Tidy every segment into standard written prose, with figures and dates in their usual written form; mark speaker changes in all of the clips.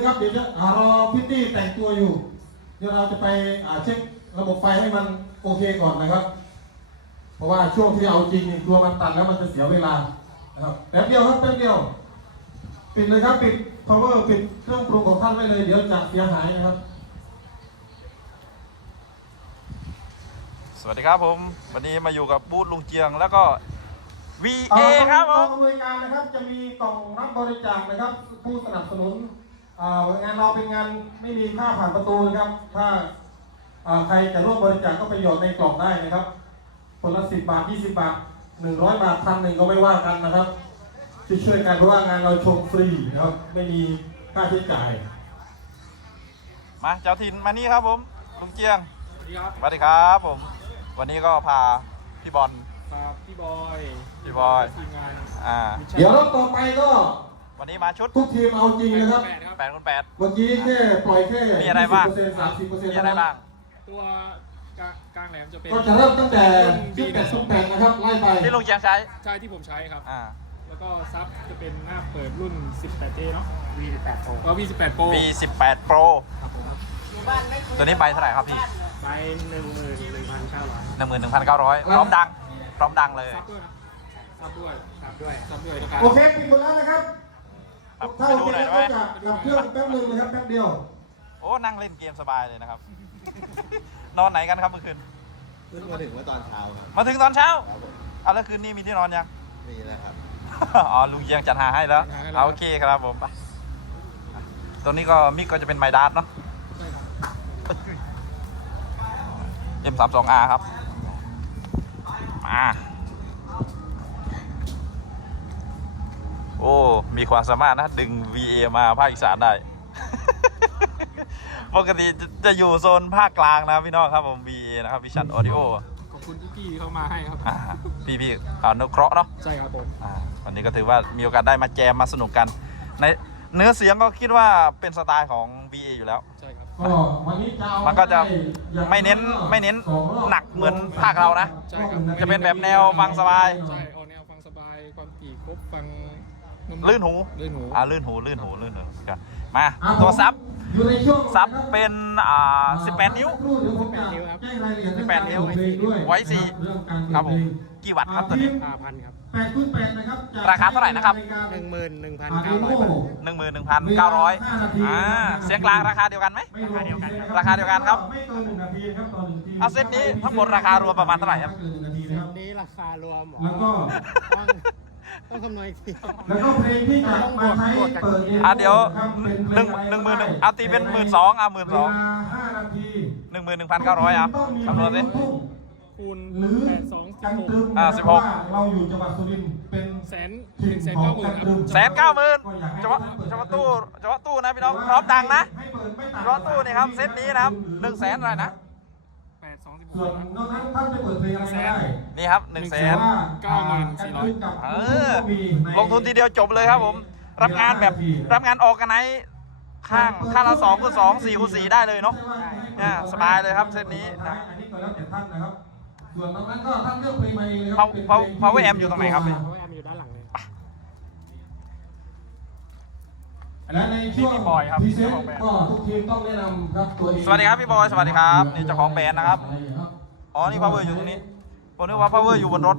Speaker 1: งครับเดี๋ยวจะรอพิตตี้แต่งตัวอยู่เดี๋ยวเราจะไปเช็คระบบไฟให้มันโอเคก่อนนะครับเพราะว่าช่วงที่เอาจริงกลัวมันตันแล้วมันจะเสียเวลานะครับแป๊บเดียวครับแป๊บเดียวปิดเลยครับปิด power ปิดเครื่องปรุงของท่านไว้เลยเดี๋ยวจะเสียหายนะครับ
Speaker 2: สวัสดีครับผมวันนี้มาอยู่กับบูธลุงเจียงแล้วก็ VA ครับผม
Speaker 1: กองอำนวยการนะครับจะมีกล่องรับบริจาคนะครับผู้สนับสนุนงานเราเป็นงานไม่มีค่าผ่านประตูนะครับถ้าใครจะร่วมบริจาคก็ประโยชน์ในกล่องได้นะครับคนละ10 บาท20 บาท100 บาท1,100ก็ไม่ว่ากันนะครับช่วยกันเพราะว่างานเราชมฟรีนะครับไม่มีค่าใช้จ่าย
Speaker 2: มาเจ้าถิ่นมานี่ครับผมลุงเจียง
Speaker 3: สวัสดีครับ
Speaker 2: สวัสดีครับผมวันนี้ก็พาพี่บอล
Speaker 3: ครับพี่บอย
Speaker 2: พี่บอย
Speaker 3: ทีมงาน
Speaker 1: เดี๋ยวรอบต่อไปก็
Speaker 2: วันนี้มาชุด
Speaker 1: ทุกทีมเอาจริงนะครับ
Speaker 2: 8 คน 8
Speaker 1: เมื่อกี้แค่ปล่อยแค่
Speaker 2: มีอะไรบ้าง
Speaker 1: 30%
Speaker 2: มีอะไรบ้าง
Speaker 3: ตัวกลางแหลมจะเป็น
Speaker 1: ก็จะเริ่มตั้งแต่18นะครับไล่ไป
Speaker 2: ที่ลุงเจียงใช้
Speaker 3: ใช่ที่ผมใช้ครับ แล้วก็ซับจะเป็นหน้าเปิดรุ่น 18J เนาะ V18 Pro ก็ V18 Pro
Speaker 2: V18 Pro ตัวนี้ไปเท่าไหร่ครับพี่
Speaker 3: ไป 11,900
Speaker 2: 11,900พร้อมดังพร้อมดังเลย
Speaker 3: ซับด้วยนะครับ
Speaker 1: โอเคปิดหมดแล้วนะครับ
Speaker 2: ครับ
Speaker 1: ถ้า
Speaker 2: ไป
Speaker 1: โอ
Speaker 2: ดู
Speaker 1: เค
Speaker 2: หน่อย
Speaker 1: ก็
Speaker 2: ได้ไหม
Speaker 1: จะดับเครื่องแป๊บนึงนะครับแป๊บเดียว
Speaker 2: โอ้นั่งเล่นเกมสบายเลยนะครับ นอนไหนกันครับเมื่อคืน
Speaker 4: เพิ่งมาถึงเมื่อตอนเช้าครับ
Speaker 2: มาถึงตอนเช้า
Speaker 4: ครับผม
Speaker 2: แล้วคืนนี้มีที่นอนยัง
Speaker 4: มีแล้วครับ
Speaker 2: อ๋อลุงเยียงจัดหาให้แล้วโอเคครับผมไปตรงนี้ก็มิกก็จะเป็นไมดัสเนาะ M32R ครับมาโอ้มีความสามารถนะดึง VA มาภาคอีสานได้ ปกติจะอยู่โซนภาคกลางนะพี่น้องครับผม VA นะครับวิชันออดิโอ
Speaker 3: ขอบคุณพี่ๆเข้ามาให้ครับ
Speaker 2: พี่อนุเคราะห์เนาะ
Speaker 3: ใช่ครับผม
Speaker 2: วันนี้ก็ถือว่ามีโอกาสได้มาแจมมาสนุกกัน ในเนื้อเสียงก็คิดว่าเป็นสไตล์ของ VA อยู่แล้ว
Speaker 3: ใช่ครับ
Speaker 1: ก็วันนี้จะเอา
Speaker 2: มันก็จะ
Speaker 1: อย่าง
Speaker 2: ไม่เน้น
Speaker 1: สองรอบ
Speaker 2: หนักเหมือนภาคเรานะ
Speaker 3: ใช่ครับ
Speaker 2: จะเป็นแบบแนวฟังสบาย
Speaker 3: ใช่เอาแนวฟังสบายความถี่ครบฟัง
Speaker 2: ลื่นหู
Speaker 3: ลื่นหู
Speaker 2: ลื่นหูกันมาตัวซับ
Speaker 1: อยู่ในช่วง
Speaker 2: ซับเป็น18 นิ้ว
Speaker 1: เดี๋ยวผมจะแจ้งรายละเอียดเรื่อง
Speaker 2: 18
Speaker 1: การ
Speaker 2: นิ้ว
Speaker 1: เพลงด้วย
Speaker 2: ไว้สี่
Speaker 1: เรื่องการ
Speaker 2: ครับผม
Speaker 1: เพลง
Speaker 2: กี่วัตต์ครับตัวนี้
Speaker 3: 5,000 ครับ
Speaker 1: 8x8นะครับจะ
Speaker 2: ราคาเท่าไหร่นะครับ
Speaker 3: 11,900 บาท
Speaker 2: 11,900เสียงกลางราคาเดียวกันไหม
Speaker 1: ไม่รวม
Speaker 2: ราคาเดียวกันครับ
Speaker 1: ไม่เกิน1 นาทีครับต่อ1 ที
Speaker 2: เอาเซตนี้ทั้งหมดราคารวมประมาณเท่าไหร่ครับ
Speaker 1: ไม่เกิน1 นาทีนะครับ
Speaker 3: นี้ราคารวมหรอ
Speaker 1: แล้วก็
Speaker 3: ต้องคำนวณอีกที
Speaker 1: แล้วก็เพลงที่จะมาใช้เปิดเอง
Speaker 2: เดี๋ยว
Speaker 1: ครับเป็นเพลงอะไร
Speaker 2: หมื่น
Speaker 1: ก็ได้
Speaker 2: เอาตีเป็น12,000เอา
Speaker 1: เว
Speaker 2: 12,000
Speaker 1: ลา5 นาที
Speaker 2: 11,900เอาคำนวณสิ
Speaker 3: คูณ
Speaker 1: หรือ
Speaker 3: 82
Speaker 1: กันตรึม
Speaker 2: 16
Speaker 1: นะครับว่าเราอยู่จังหวัดสุรินทร์เป็น
Speaker 3: 190,000 ครับ
Speaker 2: 190,000เฉพาะตู้นะพี่น้องพร้อมดังนะเฉพาะตู้นี่ครับเซตนี้นะครับ100,000อะไรนะ
Speaker 1: ส่วนนอกนั้นท่านจะเปิดเพลงอะไรก็ได้
Speaker 2: นี่ครับ100,000 ลงทุนทีเดียวจบเลยครับผม รับงานออกกันไหนข้างละ2 คูณ 2 4 คูณ 4ได้เลยเนาะสบายเลยครับเซตนี้นะ
Speaker 1: อันนี้ก็แล้วแต่ท่านนะครับส่วนนอกนั้นก็ท่านเลือกเพลงมาเองเลยครั
Speaker 2: Power Amp อยู่ตรงไหนครับ
Speaker 3: เพราะว่าแอมอยู่ด้านหลังเลย
Speaker 1: และในช่วง
Speaker 2: พี่บอยครับ
Speaker 1: พรีเซนต์ก็ทุกทีมต้องแนะนำครับตัวเอง
Speaker 2: สวัสดีครับพี่บอยสวัสดีครับนี่เจ้าของแบรนด์นะครับ อ๋อนี่ Power อยู่ตรงนี้ผมนึกว่า Power อยู่บนรถ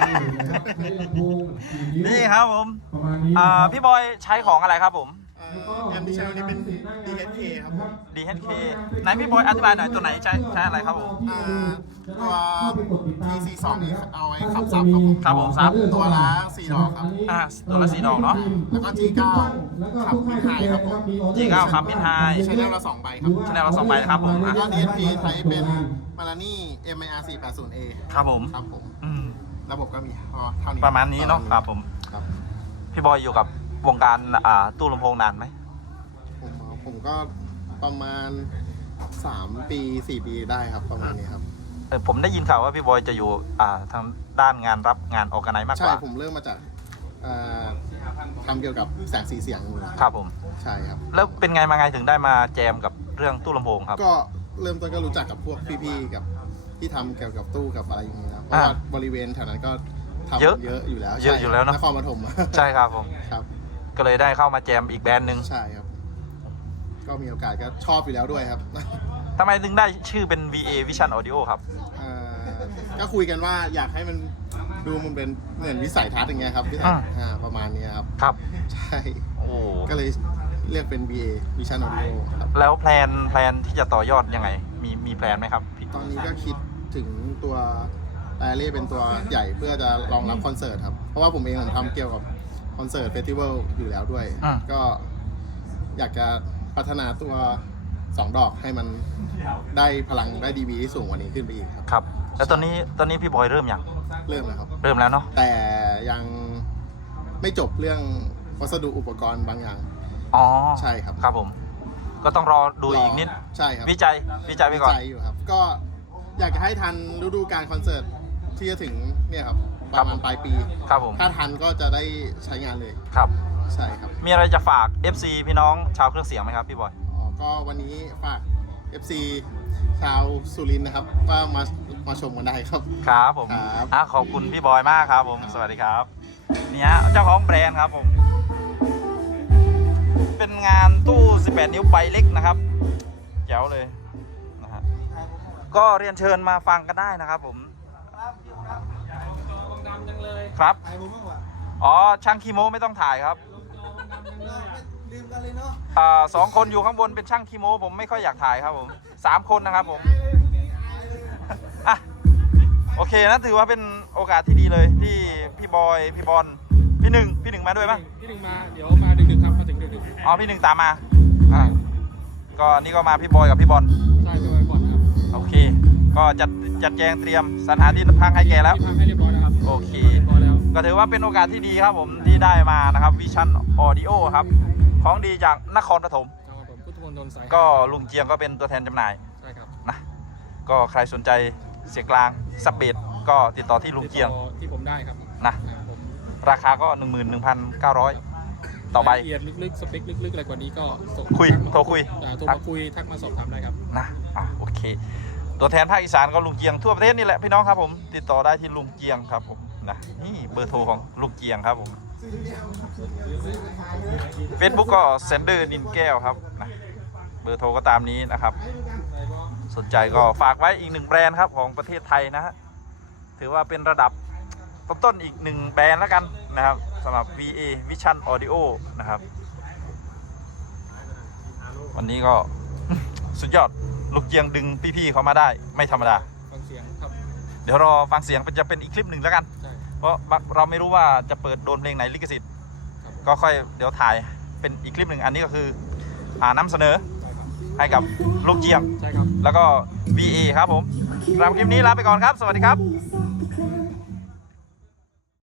Speaker 2: นี่ครับผม พี่บอยใช้ของอะไรครับผม
Speaker 4: แอมที่ใช้วันนี้เป็น DHK ครับ
Speaker 2: DHK ไหนพี่บอยอธิบายหน่อยตัวไหนใช้อะไรครับผม
Speaker 4: ตัว TC2 นี่เอาไว้ขับซับครับผม
Speaker 2: ครับผมซับ
Speaker 4: ตัวละ4 ดอกครับ
Speaker 2: ตัวละ4 ดอกเนาะ
Speaker 4: แล้วก็ G9 ขับมิดไฮครับผม
Speaker 2: G9 ขับมิดไฮ
Speaker 4: ใช้แนวละ2 ใบครับ
Speaker 2: ใช้แนวละ2 ใบนะครับผม
Speaker 4: แล้วก็ DHK ใช้เป็นมารานี่ MIR 480A
Speaker 2: ครับผม
Speaker 4: ครับผม
Speaker 2: อืม
Speaker 4: ระบบก็มีเท่านี้
Speaker 2: ประมาณนี้เนาะครับผม
Speaker 4: ครับ
Speaker 2: พี่บอยอยู่กับวงการตู้ลำโพงนานไหม
Speaker 4: ผมก็ประมาณ3 ปี 4 ปีได้ครับประมาณนี้ครับ
Speaker 2: ผมได้ยินข่าวว่าพี่บอยจะอยู่ทางด้านงานรับงานออกกันไหนมากก
Speaker 4: ใช่
Speaker 2: ว่า
Speaker 4: ผมเริ่มมาจากทำเกี่ยวกับแสงสีเสียง
Speaker 2: ครับผม
Speaker 4: ใช่ครับ
Speaker 2: แล้วเป็นไงมาไงถึงได้มาแจมกับเรื่องตู้ลำโพงครับ
Speaker 4: ก็เริ่มต้นก็รู้จักกับพวกพี่ๆกับที่ทำเกี่ยวกับตู้กับอะไรอย่างเงี้ยเพราะว่าบริเวณแถวนั้นก็ทำเยอะอยู่แล้ว
Speaker 2: เยอะอยู่แล้วเนอะ
Speaker 4: นครปฐม
Speaker 2: ใช่ครับผม
Speaker 4: ครับ
Speaker 2: ก็เลยได้เข้ามาแจมอีกแบรนด์หนึ่ง
Speaker 4: ใช่ครับก็มีโอกาสก็ชอบอยู่แล้วด้วยครับ
Speaker 2: ทำไมถึงได้ชื่อเป็น VA Vision Audio ครับ
Speaker 4: ก็คุยกันว่าอยากให้มันดูมันเป็นเหมือนวิสัยทัศน์อย่างเงี้ยครับวิสัยประมาณเนี้ยครับ
Speaker 2: ครับ
Speaker 4: ใช่
Speaker 2: โอ้
Speaker 4: ก็เลยเรียกเป็น VA Vision Audio ครับ
Speaker 2: แล้วแพลนที่จะต่อยอดยังไง มีแพลนไหมครับพี่
Speaker 4: ตอนนี้ก็คิดถึงตัวแอร์เรียเป็นตัวใหญ่เพื่อจะรองรับคอนเสิร์ตครับ เพราะว่าผมเองผมทำเกี่ยวกับคอนเสิร์ตเฟสติวัลอยู่แล้วด้วย ก็อยากจะพัฒนาตัว2 ดอกให้มันได้พลังได้ดีบีที่สูงกว่านี้ขึ้นไปอีกครับ
Speaker 2: ครับ แล้วตอนนี้พี่บอยเริ่มยัง
Speaker 4: เริ่มแล้วครับ
Speaker 2: เริ่มแล้วเนาะ
Speaker 4: แต่ยังไม่จบเรื่องวัสดุอุปกรณ์บางอย่าง
Speaker 2: อ๋อ
Speaker 4: ใช่ครับ
Speaker 2: ครับผม ก็ต้องรอดูอีกนิด
Speaker 4: ใช่ครับ
Speaker 2: วิจัยไปก่อน
Speaker 4: วิจัยอยู่ครับ ก็อยากจะให้ทันฤดูกาลคอนเสิร์ตที่จะถึงเนี่ยครับประมาณปลายปี
Speaker 2: ครับผม
Speaker 4: ถ้าทันก็จะได้ใช้งานเลย
Speaker 2: ครับ
Speaker 4: ใช่ครับ
Speaker 2: มีอะไรจะฝาก FC พี่น้องชาวเครื่องเสียงไหมครับพี่บอย
Speaker 4: ก็วันนี้ฝาก FC ชาวสุรินทร์นะครับว่ามาชมกันได้ครับ
Speaker 2: ครับผม
Speaker 4: ครับ
Speaker 2: ขอบคุณพี่บอยมากครับผม สวัสดีครับนี่ฮะเจ้าของแบรนด์ครับผม เป็นงานตู้ 18 นิ้วใบเล็กนะครับแจ๋วเลยนะฮะก็เรียนเชิญมาฟังกันได้นะครับผม
Speaker 3: ดำจังเลย
Speaker 2: ครับ
Speaker 1: ถ่ายผมบ้างวะ
Speaker 2: อ๋อ ช่างคีโมไม่ต้องถ่ายครับ
Speaker 3: ดำจังเลยอะ
Speaker 1: ลืมกันเลยเนาะ
Speaker 2: สองคนอยู่ข้างบนเป็นช่างคีโมผมไม่ค่อยอยากถ่ายครับผม3 คนนะครับผมอ่ะโอเคนะถือว่าเป็นโอกาสที่ดีเลยที่พี่บอยพี่บอลพี่หนึ่งมาด้วยปะ
Speaker 3: พี่หนึ่งมาเดี๋ยวมาดึกๆครับมาถึงดึก
Speaker 2: อ๋อพี่หนึ่งตามมาก็นี่ก็มาพี่บอยกับพี่บอล
Speaker 3: ๆใช่ไปไว้ก่อนครับ
Speaker 2: โอเค ก็จัดแจงเตรียมสถานที่พักให้แกแล้ว
Speaker 3: ที่ทำให้เรียบร้อยแล้วครับ
Speaker 2: โอเค
Speaker 3: เรียบร้อยแล้ว
Speaker 2: ก็ถือว่าเป็นโอกาสที่ดีครับผมที่ได้มานะครับวิชั่นออดิโอครับของดีจากนครปฐม
Speaker 3: ครับผมพุทธมณฑลสาย
Speaker 2: ก็ลุงเจียงก็เป็นตัวแทนจำหน่าย
Speaker 3: ใช่ครับ
Speaker 2: นะก็ใครสนใจเสียงกลางซับเบสก็ติดต่อที่ลุงเจียง
Speaker 3: ที่ผมได้ครับ
Speaker 2: นะ
Speaker 3: ผม
Speaker 2: ราคาก็ 11,900 ต่อใบ
Speaker 3: รายละเอียดลึกๆสเปคลึกๆอะไรกว่านี้ก็ส่ง
Speaker 2: คุยโทรคุย
Speaker 3: โทรมาคุยทักมาสอบถามได้ครับ
Speaker 2: นะโอเค ตัวแทนภาคอีสานก็ลุงเจียงทั่วประเทศนี่แหละพี่น้องครับผมติดต่อได้ที่ลุงเจียงครับผมนะนี่เบอร์โทรของลุงเจียงครับผม Facebook ก็เซนเดอร์นินแก้วครับนะเบอร์โทรก็ตามนี้นะครับ สนใจก็ฝากไว้อีก1 แบรนด์ครับของประเทศไทยนะฮะถือว่าเป็นระดับต้นๆอีก1 แบรนด์แล้วกันนะครับสำหรับ VA Vision Audio นะครับวันนี้ก็ สุดยอดลูกเจียงดึงพี่ๆเขามาได้ไม่ธรรมดา
Speaker 3: ฟังเสียงครับ
Speaker 2: เดี๋ยวรอฟังเสียงจะเป็นอีกคลิปหนึ่งแล้วกัน
Speaker 3: ใช่
Speaker 2: เพราะเราไม่รู้ว่าจะเปิดโดนเพลงไหนลิขสิทธิ์
Speaker 3: ครับ
Speaker 2: ก็ค่อยเดี๋ยวถ่ายเป็นอีกคลิปหนึ่งอันนี้ก็คือนำเสนอ
Speaker 3: ใช่ครับ
Speaker 2: ให้กับลูกเจียง
Speaker 3: ใช่ครับ
Speaker 2: แล้วก็ VA ครับผมสำหรับคลิปนี้ลาไปก่อนครับ สวัสดีครับ
Speaker 5: Yes,